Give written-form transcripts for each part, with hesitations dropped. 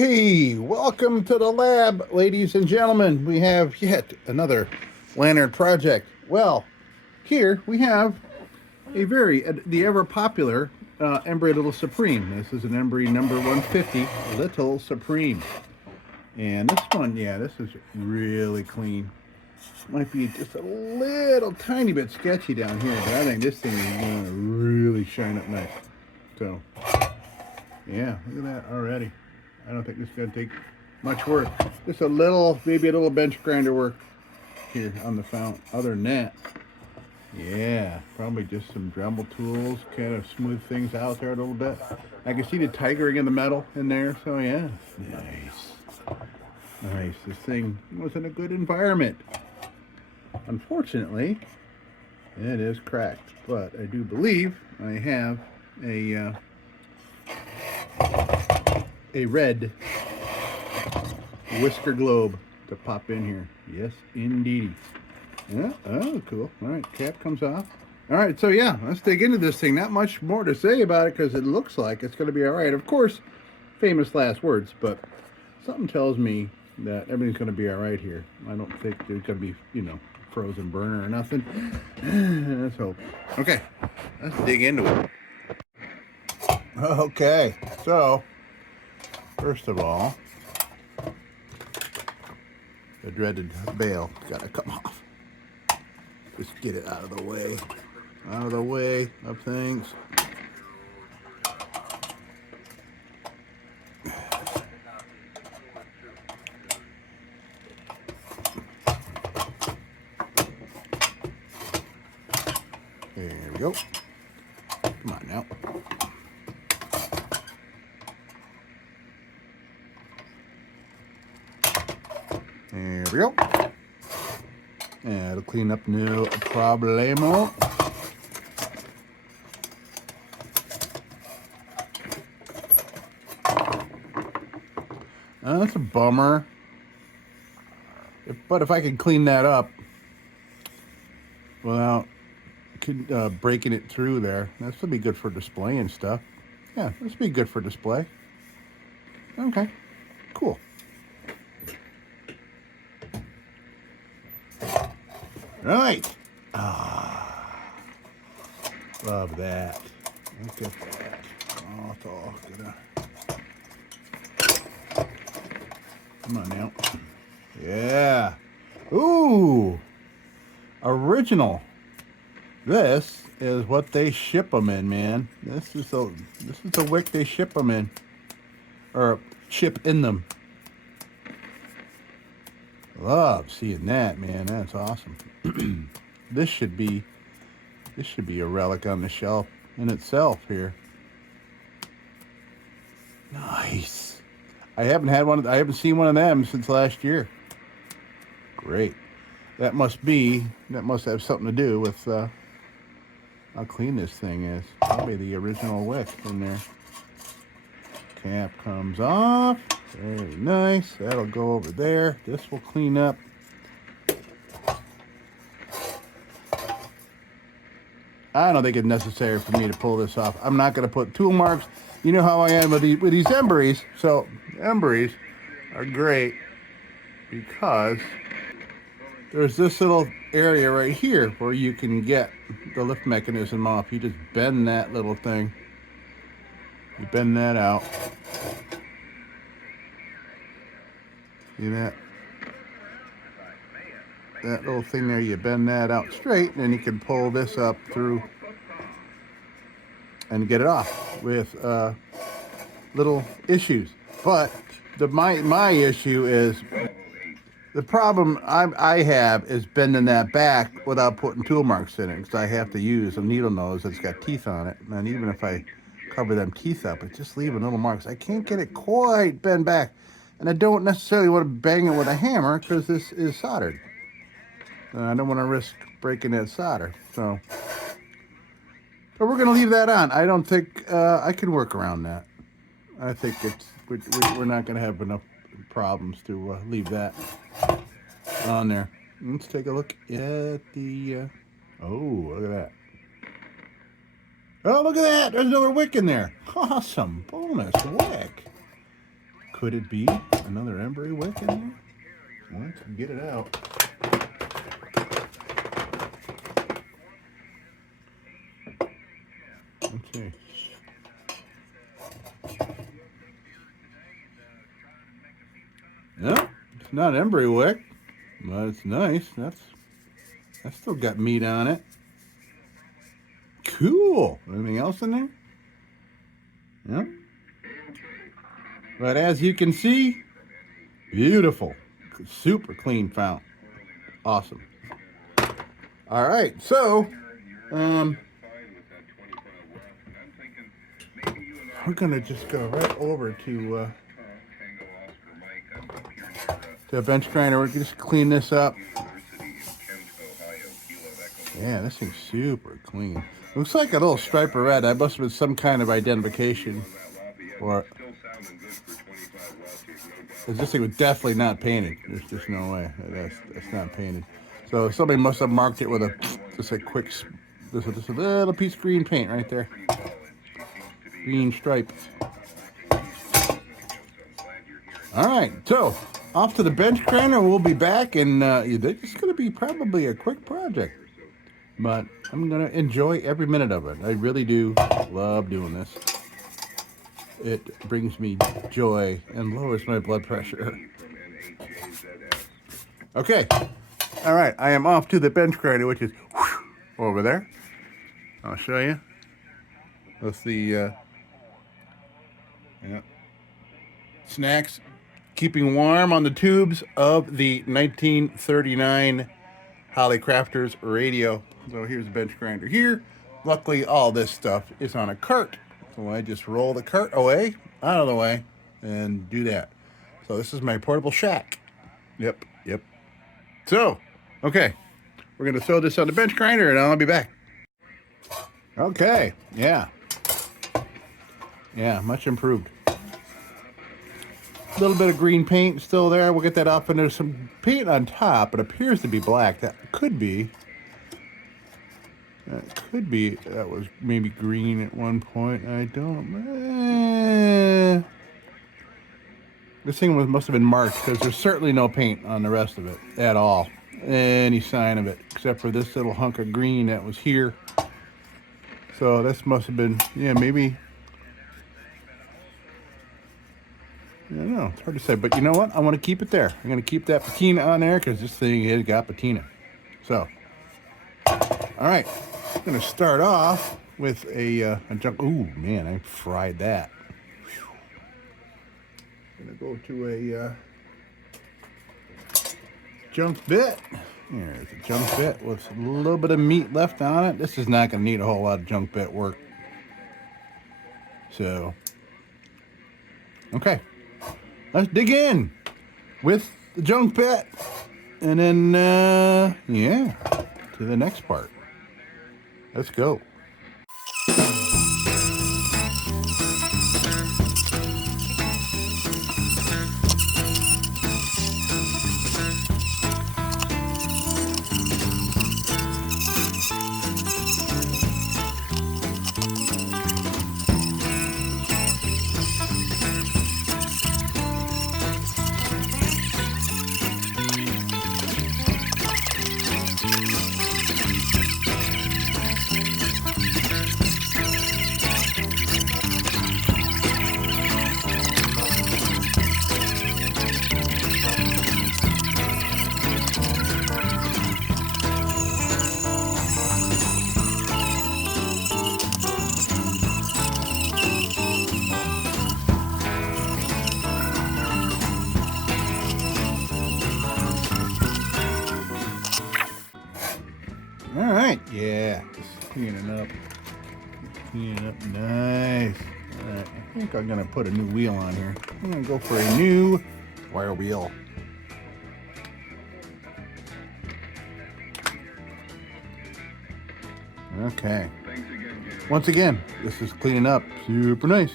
Hey, welcome to the lab, ladies and gentlemen. We have yet another lantern project. Well, here we have the ever popular EMBURY Little Supreme. This is an EMBURY number 150 Little Supreme. And this one, this is really clean. Might be just a little tiny bit sketchy down here, but I think this thing is going to really shine up nice. So, yeah, look at that already. I don't think this is going to take much work. Just a little, maybe a little bench grinder work here on the fount. Other than that, yeah, probably just some Dremel tools, kind of smooth things out there a little bit. I can see the tigering in the metal in there, so yeah, nice. This thing was in a good environment. Unfortunately, it is cracked, but I do believe I have a red whisker globe to pop in here. Yes, indeed. Yeah, oh, cool. All right, cap comes off. All right, so yeah, let's dig into this thing. Not much more to say about it because it looks like it's going to be all right. Of course, famous last words, but something tells me that everything's going to be all right here. I don't think there's going to be, frozen burner or nothing. Let's hope. Okay, let's dig into it. Okay, so first of all, the dreaded bail got to come off. Just get it out of the way of things. There we go. Come on now. There we go. And it'll clean up no problemo. That's a bummer. But if I could clean that up without breaking it through there, this would be good for display and stuff. Yeah, this would be good for display. Okay, cool. Right. Love that. Look at that. Oh, it's all gonna. Come on now. Yeah. Ooh. Original. This is what they ship them in, man. This is the wick they ship them in, or chip in them. Love seeing that, man. That's awesome. This should be a relic on the shelf in itself here. Nice. I haven't seen one of them since last year. Great. That must have something to do with how clean this thing is. Probably the original wick in there. Cap comes off. Very nice. That'll go over there. This will clean up. I don't think it's necessary for me to pull this off. I'm not going to put tool marks. You know how I am with these EMBURYs. So EMBURYs are great because there's this little area right here where you can get the lift mechanism off. You just bend that little thing. You bend that out. See that? That little thing there, you bend that out straight, and then you can pull this up through and get it off with little issues. But my issue is, the problem I have is bending that back without putting tool marks in it, because I have to use a needle nose that's got teeth on it. And even if I cover them teeth up, it's just leaving little marks. I can't get it quite bent back. And I don't necessarily want to bang it with a hammer because this is soldered. I don't want to risk breaking that solder. So we're going to leave that on. I don't think I can work around that. I think we're not going to have enough problems to leave that on there. Let's take a look at the... oh, look at that. Oh, look at that. There's another wick in there. Awesome. Bonus wick. Could it be another EMBURY wick in there? Let's get it out. Let's see. No, it's not EMBURY wick, but it's nice. That's still got meat on it. Cool. Anything else in there? Yep. But as you can see, beautiful, super clean fount. Awesome. All right, so we're gonna just go right over to a bench grinder. We're gonna just clean this up. Yeah, this thing's super clean. Looks like a little stripe of red. That must have been some kind of identification. Or this thing was definitely not painted. There's just no way. That's not painted. So somebody must have marked it with just a little piece of green paint right there. Green stripe. All right, so off to the bench grinder. We'll be back, and it's going to be probably a quick project, but I'm going to enjoy every minute of it. I really do love doing this. It brings me joy and lowers my blood pressure. Okay. All right. I am off to the bench grinder, which is over there. I'll show you. That's the snacks keeping warm on the tubes of the 1939 Holly Crafters radio. So here's the bench grinder here. Luckily, all this stuff is on a cart. So I just roll the cart away, out of the way, and do that. So this is my portable shack. Yep. So, okay. We're going to throw this on the bench grinder, and I'll be back. Okay. Yeah, much improved. A little bit of green paint still there. We'll get that off, and there's some paint on top. It appears to be black. That was maybe green at one point. I don't. This thing must have been marked, because there's certainly no paint on the rest of it at all. Any sign of it, except for this little hunk of green that was here. So this must have been, maybe. I don't know. It's hard to say, but you know what? I want to keep it there. I'm going to keep that patina on there, because this thing has got patina. So, all right. I'm going to start off with a junk. Ooh, man, I fried that. I'm going to go to a junk bit. There's a junk bit with a little bit of meat left on it. This is not going to need a whole lot of junk bit work. So, okay. Let's dig in with the junk bit. And then, to the next part. Let's go. All right, yeah, just cleaning up nice. All right, I think I'm gonna put a new wheel on here. I'm gonna go for a new wire wheel. Okay. Once again, this is cleaning up super nice.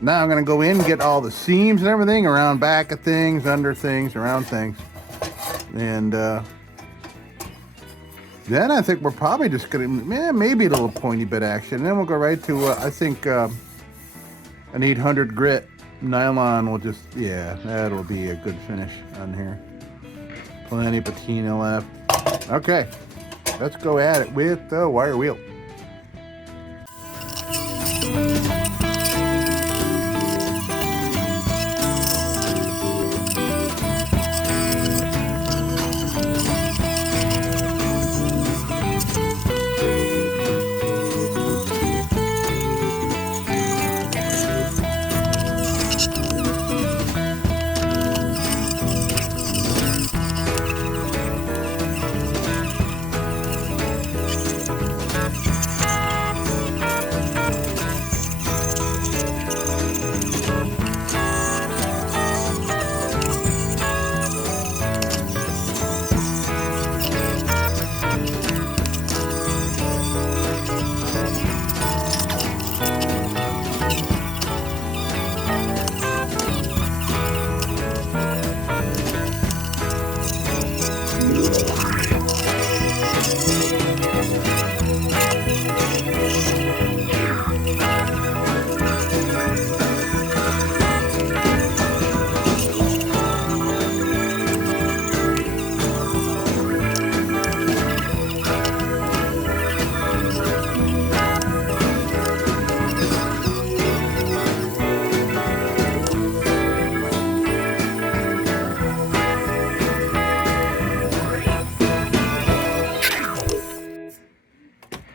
Now I'm gonna go in and get all the seams and everything around back of things, under things, around things, and then I think we're probably just gonna, maybe a little pointy bit action. And then we'll go right to, I think, an 800 grit Nylon will just, yeah, that'll be a good finish on here. Plenty of patina left. Okay, let's go at it with the wire wheel.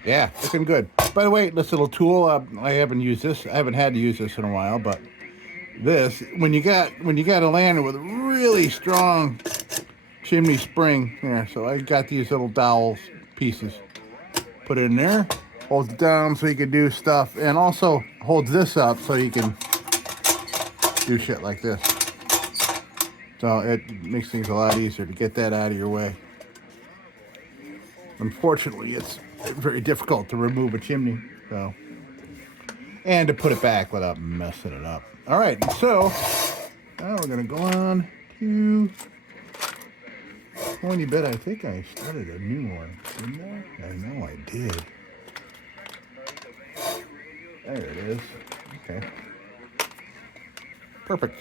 Yeah, looking good. By the way, this little tool, I haven't used this. I haven't had to use this in a while, but this, when you got a lantern with a really strong chimney spring there, so I got these little dowel pieces. Put it in there, holds it down so you can do stuff, and also holds this up so you can do shit like this. So it makes things a lot easier to get that out of your way. Unfortunately, it's very difficult to remove a chimney, so, and to put it back without messing it up. All right, so now we're gonna go on to pointy bit. I think I started a new one, didn't I? I know I did. There it is. Okay, perfect.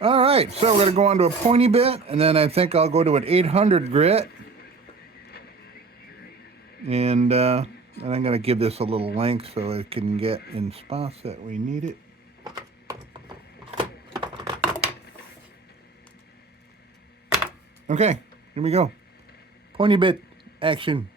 All right, so we're gonna go on to a pointy bit, and then I think I'll go to an 800 grit, and I'm gonna give this a little length so it can get in spots that we need it. Okay, here we go. Pointy bit action.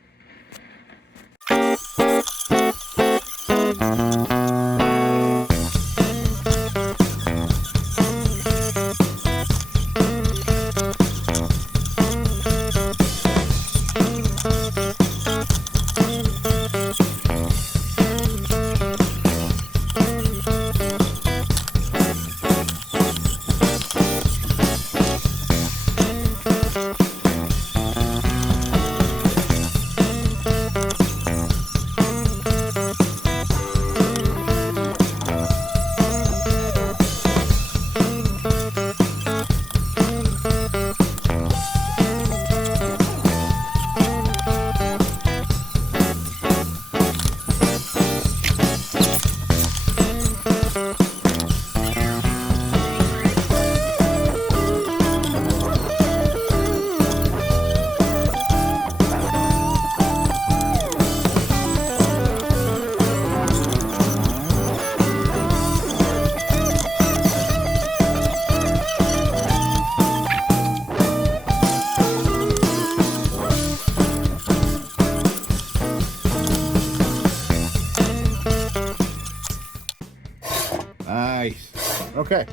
Nice. Okay.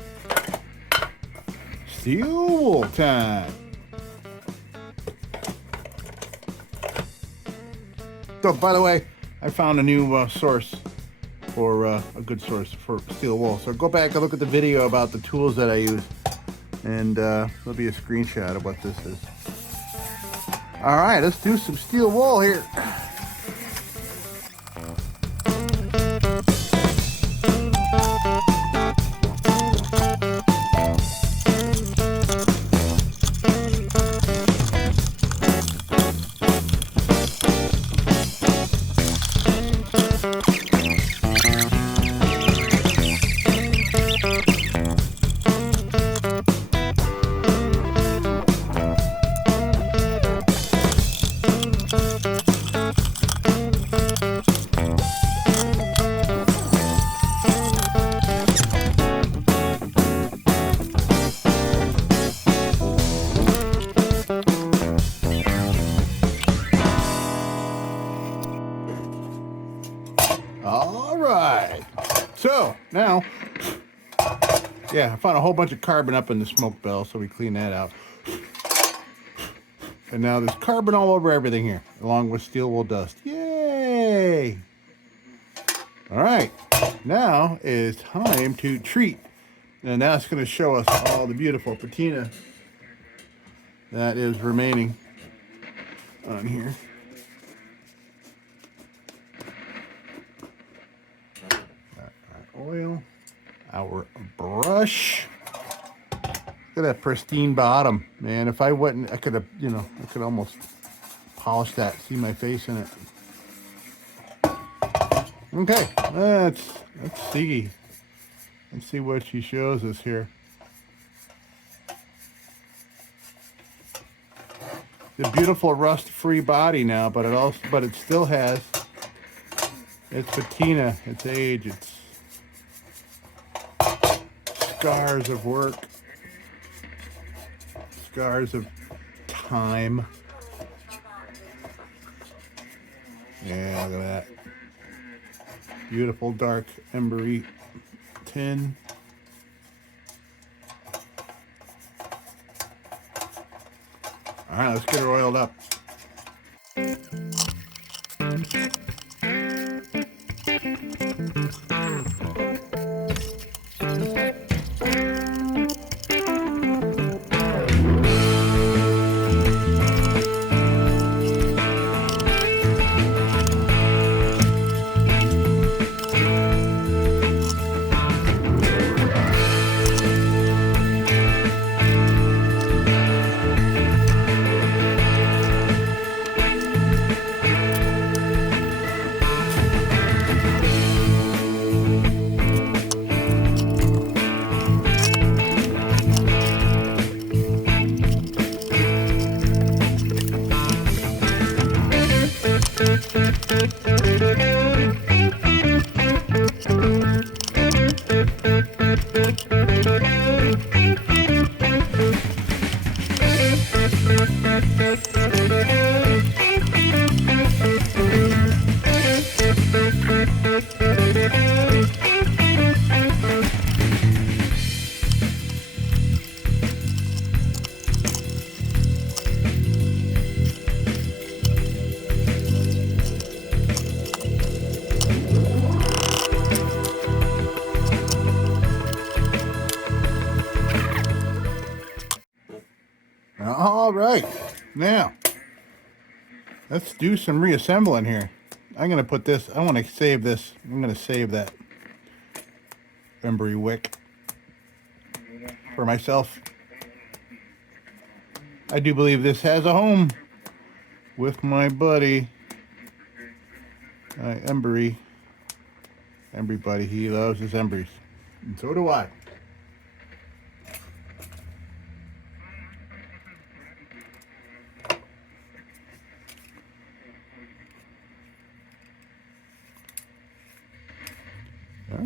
Steel wool time. So, by the way, I found a new source for a good source for steel wool. So go back and look at the video about the tools that I use, and there'll be a screenshot of what this is. All right, let's do some steel wool here. All right. So now, yeah, I found a whole bunch of carbon up in the smoke bell, so we clean that out. And now there's carbon all over everything here, along with steel wool dust. Yay! All right, now it's time to treat. And now it's going to show us all the beautiful patina that is remaining on here. Our oil, our brush. Look at that pristine bottom, man. If I wouldn't, I could have, I could almost polish that, see my face in it. Okay, let's see. Let's see what she shows us here. The beautiful rust-free body now, but it still has its patina, its age, its scars of work, scars of time. Yeah, look at that. Beautiful dark embery tin. All right, let's get her oiled up. All right, now let's do some reassembling here. I'm gonna put this, I want to save this. I'm gonna save that embery wick for myself. I do believe this has a home with my buddy, Embery buddy. He loves his embers, and so do I.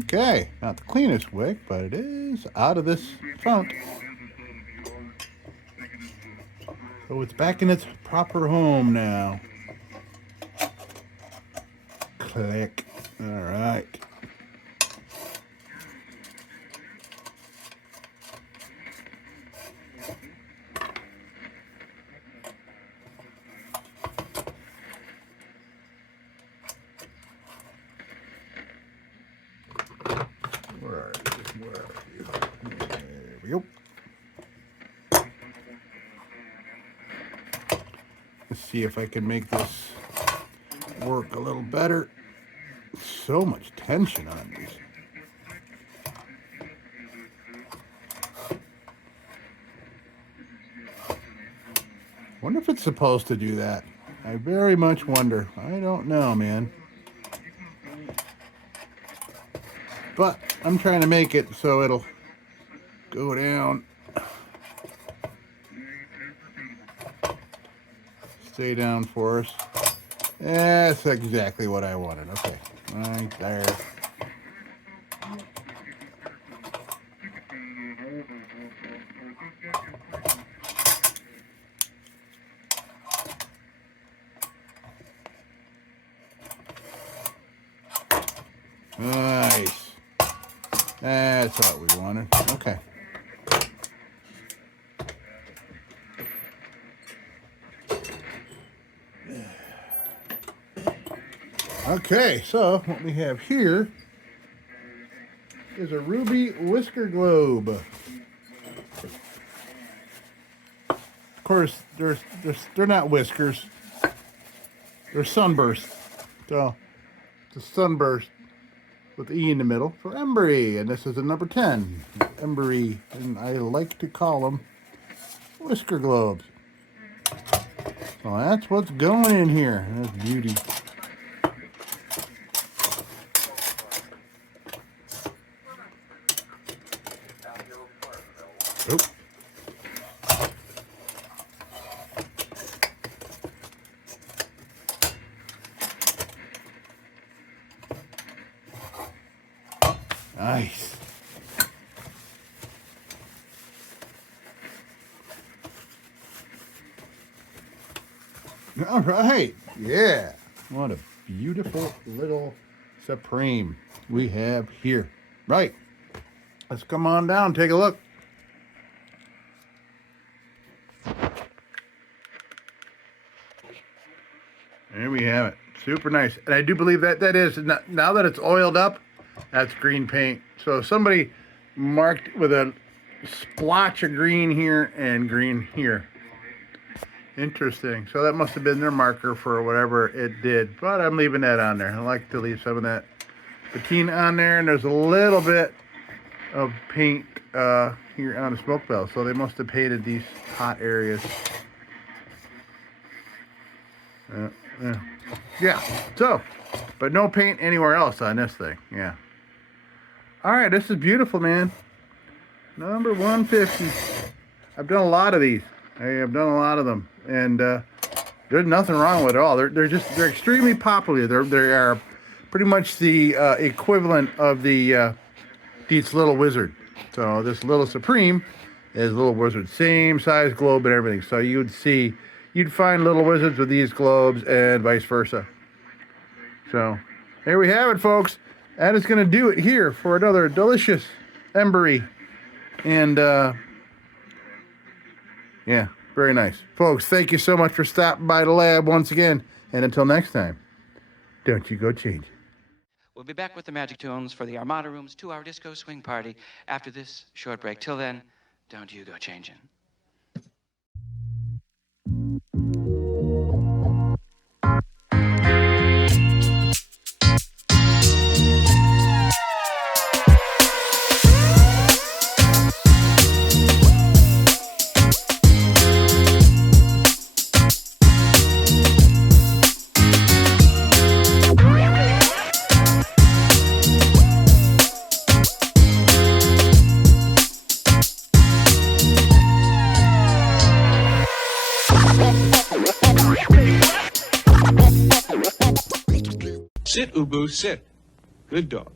Okay, not the cleanest wick, but it is out of this trunk. So it's back in its proper home now. Click. All right. Where are you? There we go. Let's see if I can make this work a little better. So much tension on these. Wonder if it's supposed to do that. I very much wonder. I don't know, man. But I'm trying to make it so it'll go down. Stay down for us. That's exactly what I wanted. Okay, right there. Nice. That's what we wanted. Okay. Okay, so what we have here is a ruby whisker globe. Of course, they're not whiskers. They're sunburst. So it's a sunburst with E in the middle for EMBURY, and this is a number 10 EMBURY, and I like to call them whisker globes. So that's what's going in here. That's beauty. Oop. Nice. All right. Yeah. What a beautiful little Supreme we have here. Right. Let's come on down and take a look. There we have it. Super nice. And I do believe that is, now that it's oiled up, that's green paint. So somebody marked with a splotch of green here and green here. Interesting. So that must have been their marker for whatever it did. But I'm leaving that on there. I like to leave some of that patina on there. And there's a little bit of paint here on the smoke bell. So they must have painted these hot areas. Yeah, so, but no paint anywhere else on this thing. Yeah. All right, this is beautiful, man. Number 150. I've done a lot of these. I have done a lot of them, and there's nothing wrong with it at all. They're extremely popular. They are pretty much the equivalent of the Dietz Little Wizard. So this Little Supreme is Little Wizard, same size globe and everything. So you'd find Little Wizards with these globes and vice versa. So here we have it, folks. That is going to do it here for another delicious EMBURY. And yeah, very nice. Folks, thank you so much for stopping by the lab once again. And until next time, don't you go change. We'll be back with the Magic Tunes for the Armada Room's 2-hour disco swing party after this short break. Till then, don't you go changing. Sit, Ubu, sit. Good dog.